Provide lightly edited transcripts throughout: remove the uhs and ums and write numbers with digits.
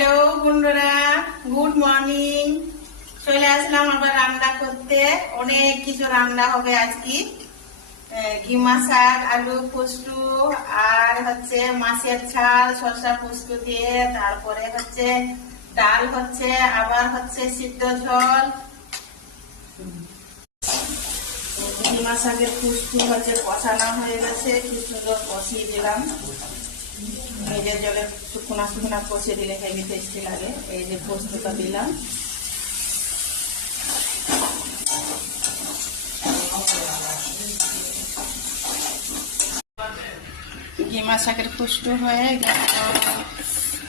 Hello বন্ধুরা, good morning. চলে আসলাম আবার রান্না করতে। অনেক কিছু রান্না হবে আজকে। ঘিমা শাক, আলু পোস্ত, আর হচ্ছে মাছের ঝাল শসা পোস্ত দিয়ে, তারপরে হচ্ছে ডাল হচ্ছে, আবার হচ্ছে সিদ্ধ ঝোল। ঘিমা শাকের পোস্ত হচ্ছে কষানো হয়ে গেছে, কি সুন্দর কষিয়ে দিলাম। নিজের জলে শুকনা শুকনা কষে দিলে হেভি টেস্টি লাগে। এই যে পোস্তটা দিলাম। ঘিমা শাকের পোস্ত হয়ে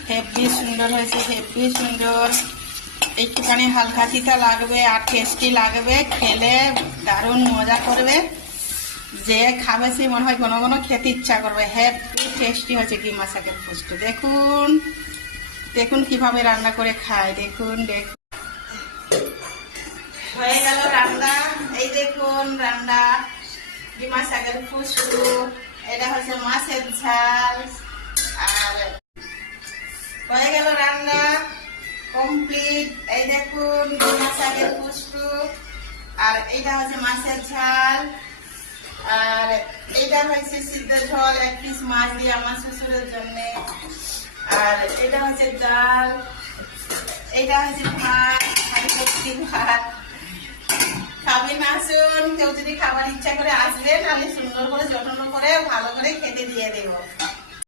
হেভি সুন্দর হয়েছে, হেভি সুন্দর। একটুখানি হালকা চিতা লাগবে আর টেস্টি লাগবে, খেলে দারুণ মজা করবে। যে খাবে সে মনে হয় ঘন ঘন খেতে ইচ্ছা করবে। হেভি টেস্টি হয়েছে ঘিমা শাকের পোস্ত। দেখুন দেখুন কিভাবে রান্না করে খায়। দেখুন দেখুন হয়ে গেল রান্না। এই দেখুন রান্না ঘিমা শাকের পোস্ত। এটা হচ্ছে মাছের ঝাল। আর হয়ে গেল রান্না কমপ্লিট। এই দেখুন ঘিমা শাকের পোস্ত, আর এইটা হচ্ছে মাছের ঝাল, আর এইটা হচ্ছে সিদ্ধ ঝোল, এক পিস মাছ দিয়ে আমার শ্বশুরের জন্য। আর এটা হচ্ছে ডাল, এইটা হচ্ছে ভাত, ভাত। খাবেন, আসুন। কেউ যদি খাবার ইচ্ছা করে আসবে, তাহলে সুন্দর করে যত্ন করে ভালো করে খেতে দিয়ে দেবো।